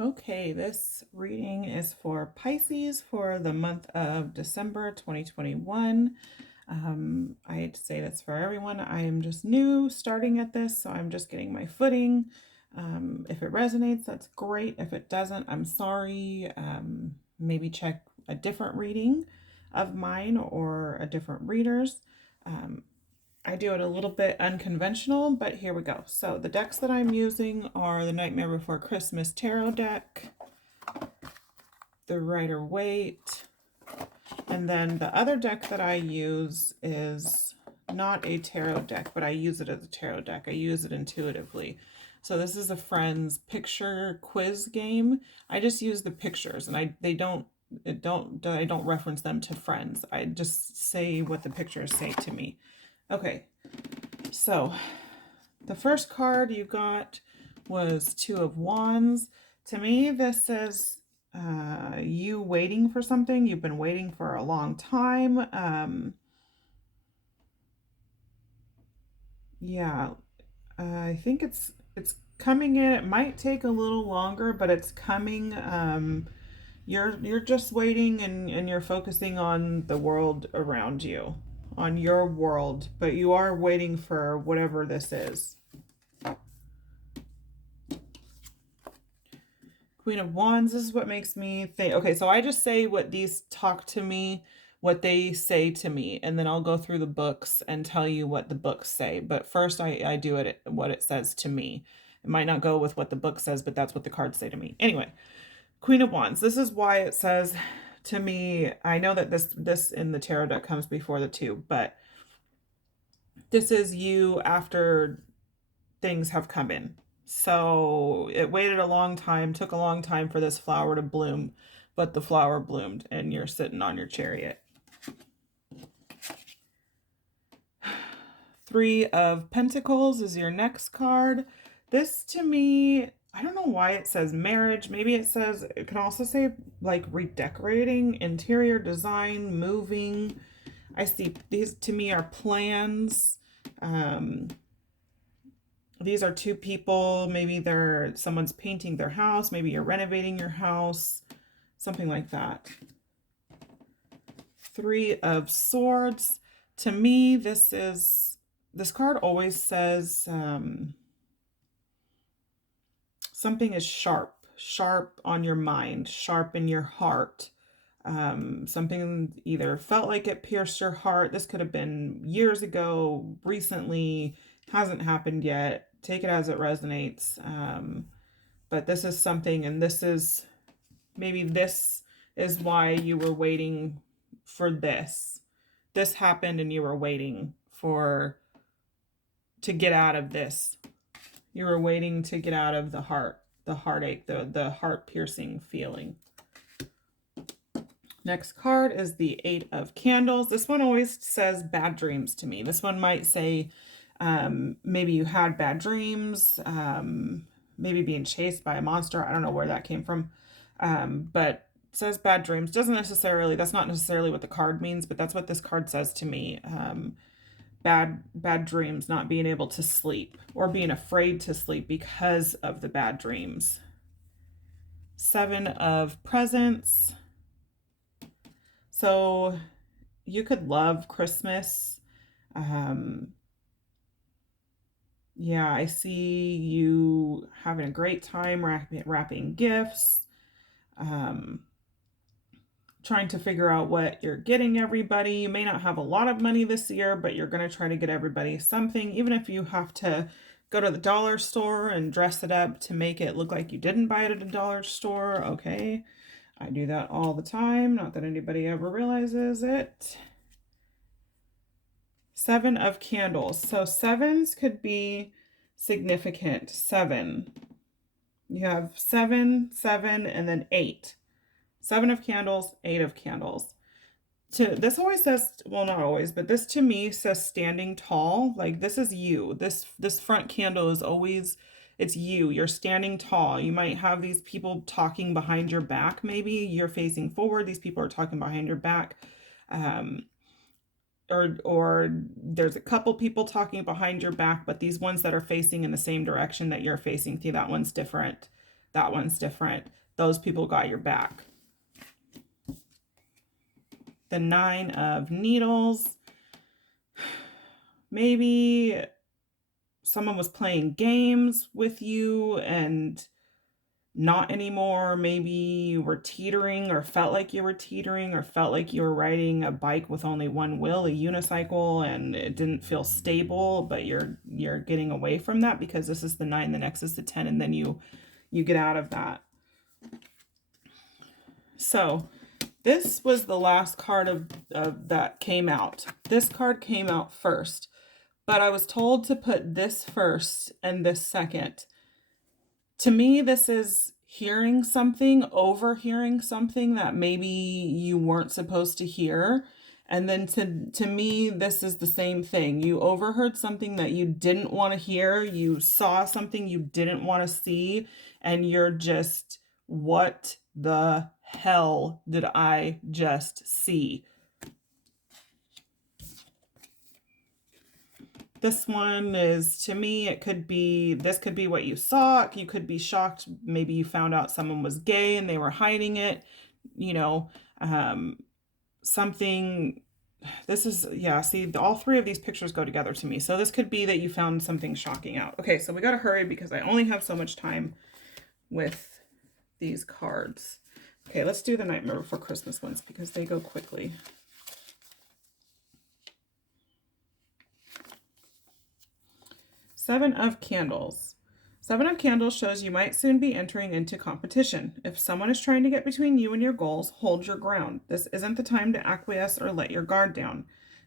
Okay, this reading is for Pisces for the month of December 2021. I'd say that's for everyone. I am just new starting at this, so I'm just getting my footing. If it resonates, that's great. If it doesn't, I'm sorry. Maybe check a different reading of mine or a different reader's. Um, I do it a little bit unconventional, but here we go. So the decks that I'm using are the Nightmare Before Christmas Tarot deck, the Rider Waite, and then the other deck that I use is not a tarot deck, but I use it as a tarot deck. I use it intuitively. So this is a friend's picture quiz game. I just use the pictures, and I don't reference them to friends. I just say what the pictures say to me. Okay, so the first card you got was Two of Wands. To me, this is you waiting for something. You've been waiting for a long time. Yeah, I think it's coming in. It might take a little longer, but it's coming. You're just waiting and you're focusing on the world around you, on your world, but you are waiting for whatever this is. Queen of Wands, this is what makes me think. Okay, so I just say what these talk to me, what they say to me, and then I'll go through the books and tell you what the books say. But first, I do it what it says to me. It might not go with what the book says, but that's what the cards say to me. Anyway, Queen of Wands. This is why it says to me. I know that this in the tarot deck comes before the two, but this is you after things have come in. So it waited a long time, took a long time for this flower to bloom, but the flower bloomed and you're sitting on your chariot. Three of Pentacles is your next card. This to me, I don't know why it says marriage. Maybe it can also say like redecorating, interior design, moving. I see these to me are plans. These are two people. Maybe someone's painting their house. Maybe you're renovating your house. Something like that. Three of Swords. To me, this card always says something is sharp. Sharp on your mind. Sharp in your heart. Something either felt like it pierced your heart. This could have been years ago, recently, hasn't happened yet. Take it as it resonates. But this is something, and maybe this is why you were waiting for this. This happened and you were waiting to get out of this. You were waiting to get out of the heartache, the heart piercing feeling. Next card is the Eight of Candles. This one always says bad dreams to me. This one might say maybe you had bad dreams, maybe being chased by a monster. I don't know where that came from, but it says bad dreams. That's not necessarily what the card means, but that's what this card says to me. Bad dreams, not being able to sleep or being afraid to sleep because of the bad dreams. Seven of Presents. So you could love Christmas. Yeah, I see you having a great time wrapping gifts, trying to figure out what you're getting everybody. You may not have a lot of money this year, but you're going to try to get everybody something, even if you have to go to the dollar store and dress it up to make it look like you didn't buy it at a dollar store. Okay. I do that all the time. Not that anybody ever realizes it. Seven of Candles. So sevens could be significant. Seven. You have seven, and then eight. Seven of Candles, Eight of Candles. This always says, well, not always, but this to me says standing tall. Like this is you. This front candle is always, it's you. You're standing tall. You might have these people talking behind your back. Maybe you're facing forward. These people are talking behind your back. Or there's a couple people talking behind your back, but these ones that are facing in the same direction that you're facing, see, that one's different. that one's different. Those people got your back. The 9 of Needles. Maybe someone was playing games with you and not anymore. Maybe you were teetering or felt like you were teetering or felt like you were riding a bike with only one wheel, a unicycle, and it didn't feel stable, but you're getting away from that because this is the 9, the next is the 10, and then you get out of that. So this was the last card of that came out. This card came out first, but I was told to put this first and this second. To me, this is hearing something, overhearing something that maybe you weren't supposed to hear. And then to me, this is the same thing. You overheard something that you didn't want to hear. You saw something you didn't want to see. And you're just, what the hell did I just see? This one is, to me, this could be what you saw. You could be shocked. Maybe you found out someone was gay and they were hiding it, something. This is, yeah, see, all 3 of these pictures go together to me. So this could be that you found something shocking out. Okay, so we got to hurry because I only have so much time with these cards. Okay, let's do the Nightmare Before Christmas ones because they go quickly. Seven of Candles. 7 of Candles shows you might soon be entering into competition. If someone is trying to get between you and your goals, hold your ground. This isn't the time to acquiesce or let your guard down.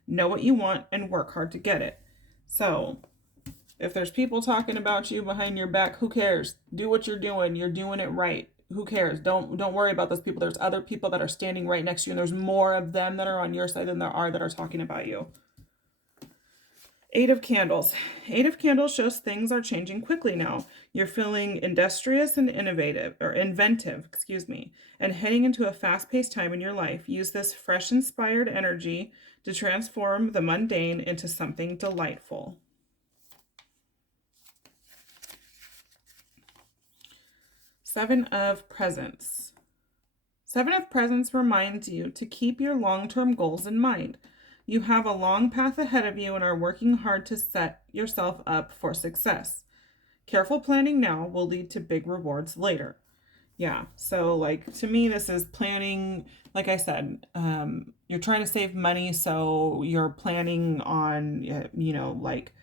Know what you want and work hard to get it. So, if there's people talking about you behind your back, who cares? Do what you're doing. You're doing it right. Who cares? Don't worry about those people. There's other people that are standing right next to you, and there's more of them that are on your side than there are that are talking about you. 8 of Candles. 8 of Candles shows things are changing quickly now. You're feeling industrious and inventive, and heading into a fast-paced time in your life. Use this fresh, inspired energy to transform the mundane into something delightful. 7 of Presents. 7 of Presents reminds you to keep your long-term goals in mind. You have a long path ahead of you and are working hard to set yourself up for success. Careful planning now will lead to big rewards later. Yeah, so like to me, this is planning. Like I said, you're trying to save money, so you're planning on, like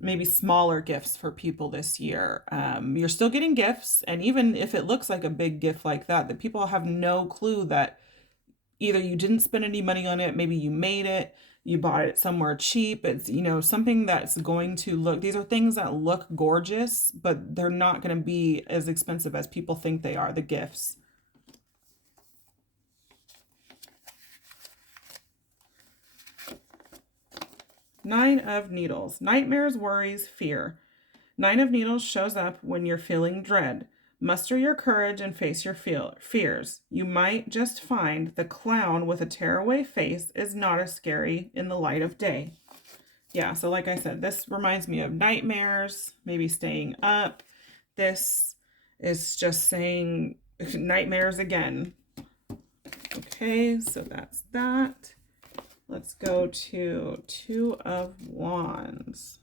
maybe smaller gifts for people this year. You're still getting gifts, and even if it looks like a big gift like that, the people have no clue that either you didn't spend any money on it, maybe you made it, you bought it somewhere cheap. It's, something that's going to look, these are things that look gorgeous, but they're not going to be as expensive as people think they are, the gifts. Nine of Needles. Nightmares, worries, fear. 9 of Needles shows up when you're feeling dread. Muster your courage and face your fears. You might just find the clown with a tearaway face is not as scary in the light of day. Yeah, so like I said, this reminds me of nightmares, maybe staying up. This is just saying nightmares again. Okay, so that's that. Let's go to 2 of Wands.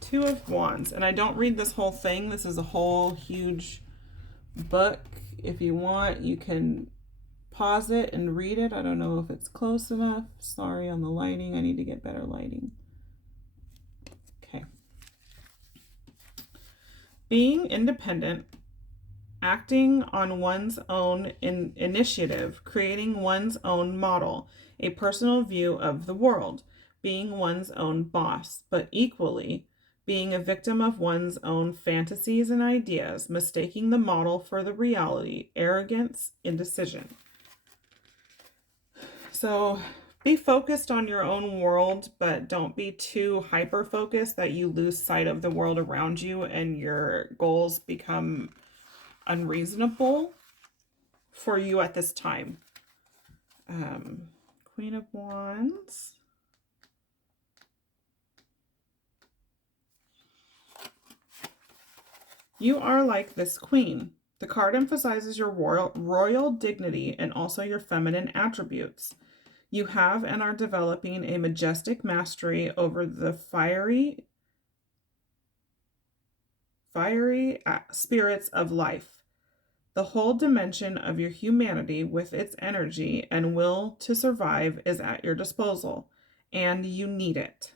2 of Wands. And I don't read this whole thing. This is a whole huge book. If you want, you can pause it and read it. I don't know if it's close enough. Sorry on the lighting. I need to get better lighting. Okay. Being independent, acting on one's own initiative, creating one's own model, a personal view of the world, being one's own boss, but equally being a victim of one's own fantasies and ideas, mistaking the model for the reality, arrogance, indecision. So be focused on your own world, but don't be too hyper-focused that you lose sight of the world around you and your goals become unreasonable for you at this time. Queen of Wands. You are like this queen. The card emphasizes your royal dignity and also your feminine attributes. You have and are developing a majestic mastery over the fiery spirits of life. The whole dimension of your humanity with its energy and will to survive is at your disposal, and you need it.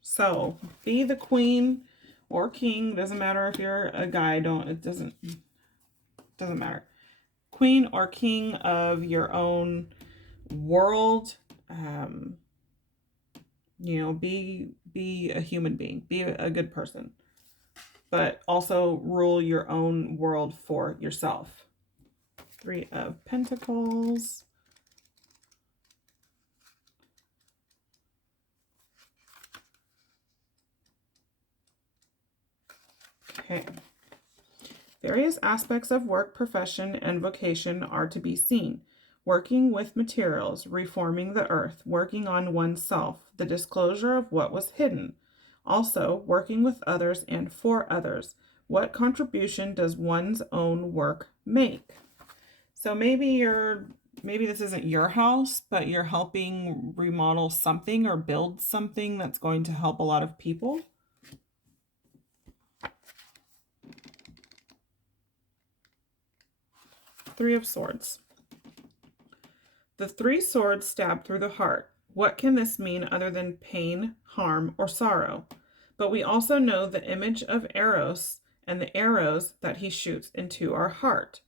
So be the queen or king, doesn't matter if you're a guy, it doesn't matter. Queen or king of your own world. Be a human being, be a good person, but also rule your own world for yourself. 3 of Pentacles. Okay. Various aspects of work, profession, and vocation are to be seen. Working with materials, reforming the earth, working on oneself, the disclosure of what was hidden. Also, working with others and for others. What contribution does one's own work make? So maybe this isn't your house, but you're helping remodel something or build something that's going to help a lot of people. Three of Swords. The 3 swords stab through the heart. What can this mean other than pain, harm, or sorrow? But we also know the image of Eros and the arrows that he shoots into our heart.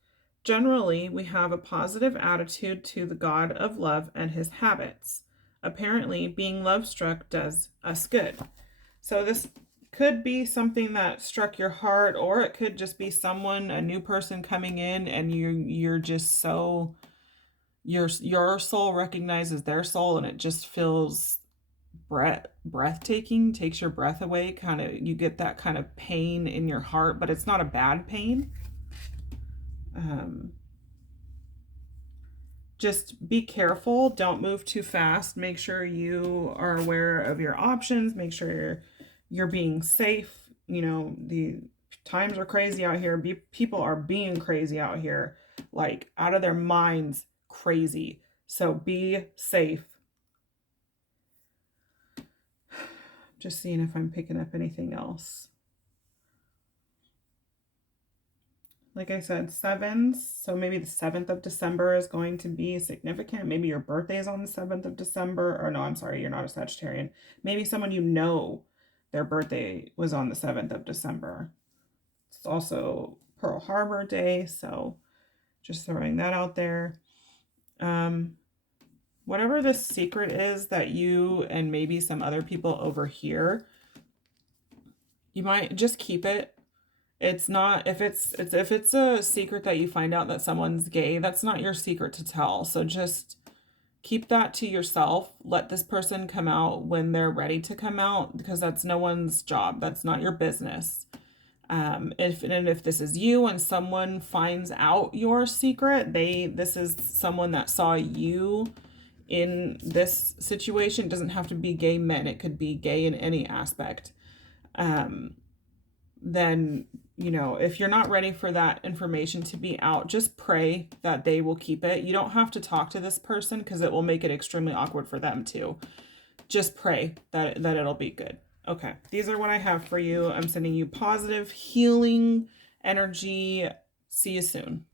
Generally, we have a positive attitude to the God of love and his habits. Apparently, being love-struck does us good. So this could be something that struck your heart, or it could just be a new person coming in, and you're just so, your soul recognizes their soul, and it just feels breathtaking, takes your breath away. You get that kind of pain in your heart, but it's not a bad pain. Just be careful. Don't move too fast. Make sure you are aware of your options. Make sure you're being safe. The times are crazy out here. People are being crazy out here, like out of their minds crazy. So be safe. Just seeing if I'm picking up anything else. Like I said, 7s. So maybe the 7th of December is going to be significant. Maybe your birthday is on the 7th of December. Or no, I'm sorry, you're not a Sagittarian. Maybe someone their birthday was on the 7th of December. It's also Pearl Harbor Day. So just throwing that out there. Whatever this secret is that you and maybe some other people overhear, you might just keep it. It's not, if it's a secret that you find out that someone's gay, that's not your secret to tell. So just keep that to yourself. Let this person come out when they're ready to come out, because that's no one's job. That's not your business. If this is you and someone finds out your secret, this is someone that saw you in this situation. It doesn't have to be gay men. It could be gay in any aspect. Then, if you're not ready for that information to be out, just pray that they will keep it. You don't have to talk to this person, because it will make it extremely awkward for them too. Just pray that it'll be good. Okay, these are what I have for you. I'm sending you positive healing energy. See you soon.